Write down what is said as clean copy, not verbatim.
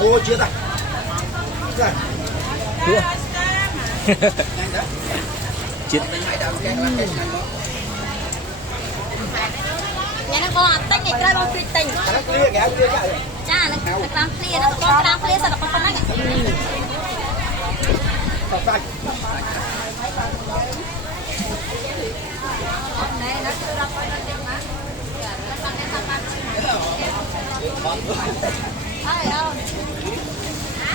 Ô chưa ta. Chết. Nhà nó có tách này cây bao phịch tình. Cha nó làm phê nó có làm phê sao nó có nát. Này nó chưa ra phải nó chậm á. Ai đâu. Hả?